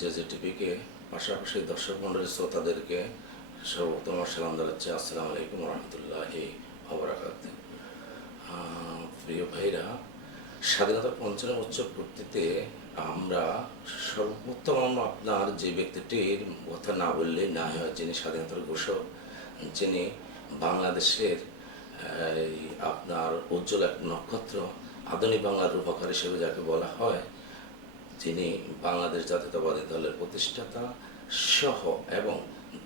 যে যে টিভিকে পাশাপাশি দর্শক মন্ডলী শ্রোতাদেরকে সর্বোত্তম সালাম জানাচ্ছি। আসসালামু আলাইকুম রহমতুল্লাহি অবরাকাত প্রিয় ভাইরা, স্বাধীনতা পঞ্চম উৎসব পূর্তিতে আমরা সর্বোত্তম আপনার যে ব্যক্তিটির কথা না বললেই না হয়, যিনি স্বাধীনতার ঘোষক, যিনি বাংলাদেশের আপনার উজ্জ্বল এক নক্ষত্র, আধুনিক বাংলার রূপকার হিসেবে যাকে বলা হয় যিনি বাংলাদেশ জাতীয়তাবাদী দলের প্রতিষ্ঠাতা সহ এবং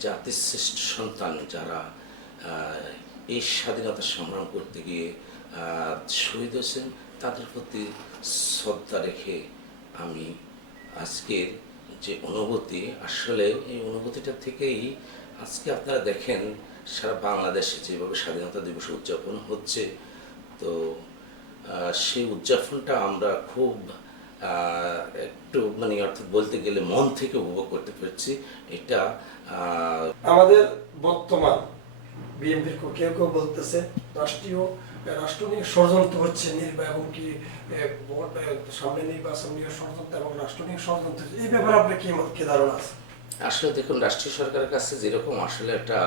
জাতির শ্রেষ্ঠ সন্তান যারা এই স্বাধীনতা সংগ্রাম করতে গিয়ে শহীদ হয়েছেন, তাদের প্রতি শ্রদ্ধা রেখে আমি আজকের যে অনুভূতি, আসলে এই অনুভূতিটা থেকেই আজকে আপনারা দেখেন সারা বাংলাদেশে যেভাবে স্বাধীনতা দিবস উদযাপন হচ্ছে। তো সেই উদযাপনটা আমরা খুব একটু মানে অর্থাৎ বলতে গেলে মন থেকে উপভোগ করতে পারছি এটা আমাদের বর্তমান বিএনপির কেউ কেউ বলতেছে রাষ্ট্রীয় রাষ্ট্র নিয়ে ষড়যন্ত্র হচ্ছে নির্বাচন এবং কি সামনে নির্বাচন নিয়ে ষড়যন্ত্র এবং রাষ্ট্র নিয়ে ষড়যন্ত্র হচ্ছে। এই ব্যাপারে আপনার কি মত কি ধারণা আছে আসলে দেখুন রাষ্ট্রীয় সরকারের কাছে যেরকম আসলে একটা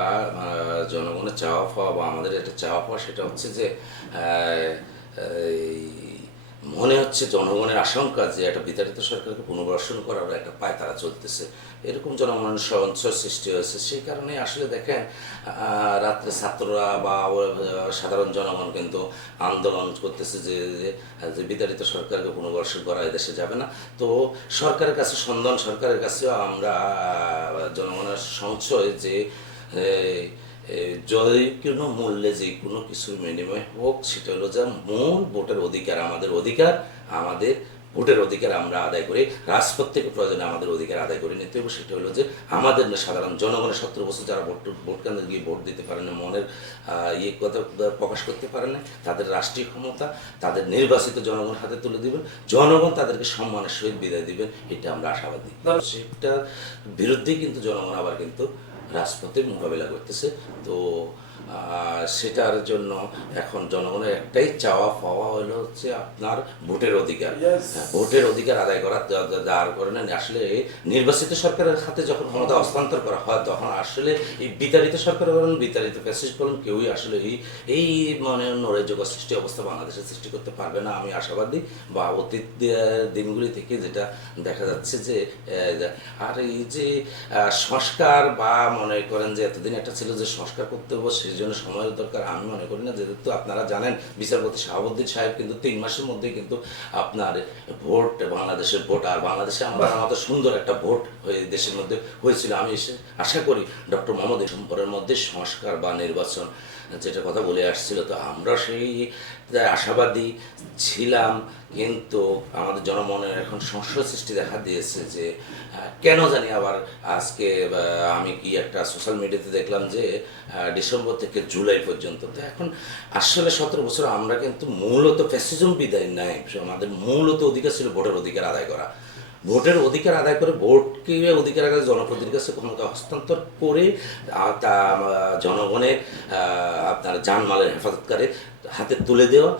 জনগণের চাওয়া পাওয়া বা আমাদের একটা চাওয়া পাওয়া সেটা হচ্ছে যে আহ, এই মনে হচ্ছে জনগণের আশঙ্কা যে একটা বিতাড়িত সরকারকে পুনর্বাসন করার একটা পায়তারা চলতেছে। এরকম জনগণের সঞ্চয় সৃষ্টি হয়েছে। সেই কারণে আসলে দেখেন রাত্রে ছাত্ররা বা সাধারণ জনগণ কিন্তু আন্দোলন করতেছে যে যে বিতাড়িত সরকারকে পুনর্বাসন করা দেশে যাবে না। তো সরকারের কাছে, সন্ধান সরকারের কাছেও আমরা জনগণের সংশয় যে যে কোনো মূল্যে যে কোনো কিছুর বিনিময় হোক সেটা হলো যে মূল ভোটের অধিকার আমাদের অধিকার আমাদের ভোটের অধিকার আমরা আদায় করি রাজপথ থেকে প্রয়োজনে আমাদের অধিকার আদায় করে নিতে হবে সেটা হলো যে আমাদের না সাধারণ জনগণের সত্তর বছর যারা ভোট ভোট কেন্দ্রে গিয়ে ভোট দিতে পারে না মনের ইয়ে কথা প্রকাশ করতে পারে না তাদের রাষ্ট্রীয় ক্ষমতা তাদের নির্বাচিত জনগণ হাতে তুলে দিবেন জনগণ তাদেরকে সম্মানের সহিত বিদায় দিবেন এটা আমরা আশাবাদী। সেটার বিরুদ্ধেই কিন্তু জনগণ আবার কিন্তু রাজপথে মোকাবিলা করতেছে। তো সেটার জন্য এখন জনগণের একটাই চাওয়া পাওয়া হলো হচ্ছে আপনার ভোটের অধিকার। হ্যাঁ, ভোটের অধিকার আদায় করা যার কারণে আসলে নির্বাচিত সরকারের হাতে যখন ক্ষমতা হস্তান্তর করা হয় তখন আসলে এই বিতাড়িত সরকার বলেন বিতাড়িত ফ্যাসিস্ট বলেন কেউই আসলে এই এই মানে নৈরাজ্যকর সৃষ্টি অবস্থা বাংলাদেশে সৃষ্টি করতে পারবে না। আমি আশাবাদী বা অতীত দিনগুলি থেকে যেটা দেখা যাচ্ছে যে আর এই যে সংস্কার বা মনে করেন যে এতদিন একটা ছিল যে সংস্কার করতে হবে সেই জন্য সময়ের দরকার আমি মনে করি না। যেহেতু আপনারা জানেন বিচারপতি শাহাবুদ্দিন সাহেব কিন্তু তিন মাসের মধ্যে কিন্তু আপনার ভোট বাংলাদেশের ভোট আর বাংলাদেশে আমরা মতো সুন্দর একটা ভোট হয়ে দেশের মধ্যে হয়েছিল। আমি এসে আশা করি ডক্টর মোহাম্মদ সম্পরের মধ্যে সংস্কার বা নির্বাচন যেটা কথা বলে আসছিল তো আমরা সেই আশাবাদী ছিলাম। কিন্তু আমাদের জনমনের এখন সংশয় সৃষ্টি দেখা দিয়েছে যে কেন জানি আবার আজকে আমি কি একটা সোশ্যাল মিডিয়াতে দেখলাম যে ডিসেম্বর থেকে জুলাই পর্যন্ত। তো এখন আসলে সতেরো বছর আমরা কিন্তু মূলত ফ্যাসিজম বিদায় নাই আমাদের মূলত অধিকার ছিল ভোটের অধিকার আদায় করা। ভোটের অধিকার আদায় করে ভোটকে অধিকার আদায় জনপ্রতিনিধির কাছে ক্ষমতা হস্তান্তর করে তা জনগণের আপনার জানমালের হেফাজতকারে হাতে তুলে দেওয়া